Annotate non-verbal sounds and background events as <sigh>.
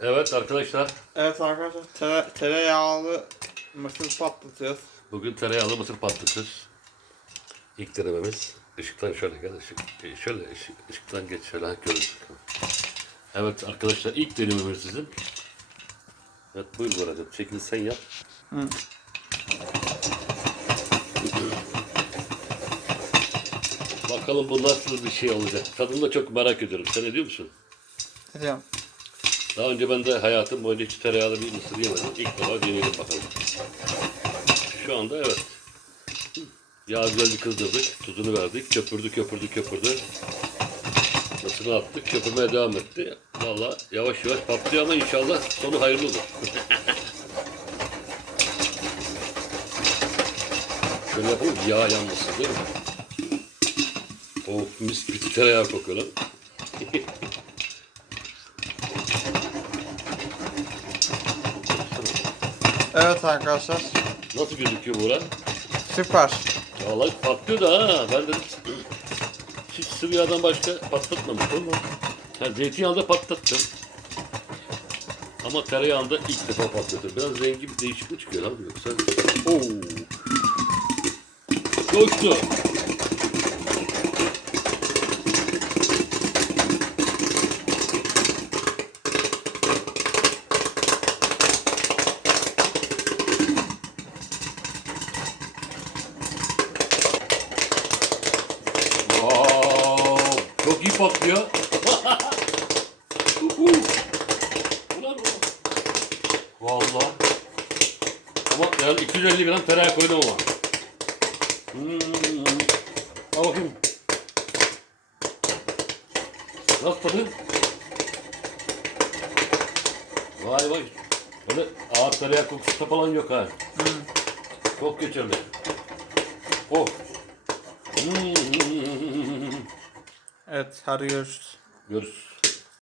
Evet arkadaşlar. Evet arkadaşlar tere, tereyağlı mısır patlatıyoruz. Bugün tereyağlı mısır patlatıyoruz. İlk denememiz. Işıktan şöyle gel ışık. e, Şöyle ışık, ışıktan geç şöyle ha, görürsün. Evet arkadaşlar ilk denememiz sizin. Evet buyur Boracığım. Şekli sen yap. Hı. Bakalım bu nasıl bir şey olacak. Tadını da çok merak ediyorum. Sen ediyor musun? Ne diyorum? Daha önce ben de hayatım boyunca hiç tereyağlı bir mısır yemedim. İlk defa deneyelim bakalım. Şu anda evet. Yağ güzelce kızdırdık. Tuzunu verdik. Köpürdü köpürdü köpürdü. Mısırını attık. Köpürmeye devam etti. Valla yavaş yavaş patlıyor ama inşallah sonu hayırlı olur. <laughs> Şöyle yapalım yağ yanmasın değil mi? Of mis gibi tereyağı kokuyor lan. <laughs> Evet arkadaşlar Nasıl gözüküyor Burak? süper. Vallahi patlıyor da ha. Ben dedim hiç sıvı yağdan başka patlatmamıştım. Ha, zeytinyağında patlattım. Ama tereyağında ilk defa patlatıyorum. Biraz rengi bir değişik mi çıkıyor lan yoksa? Oo. Coştu. Çok iyi patlıyor. Ulan ulan. Vallahi. Ama yani 250 gram tereyağı koydum ama. Hmm. Al bakayım. Nasıl tadı? Vay vay. Böyle ağır tereyağı kokusu da falan yok ha. Çok geçerli. Oh. Hmm. Evet görüşürüz. Görüşürüz.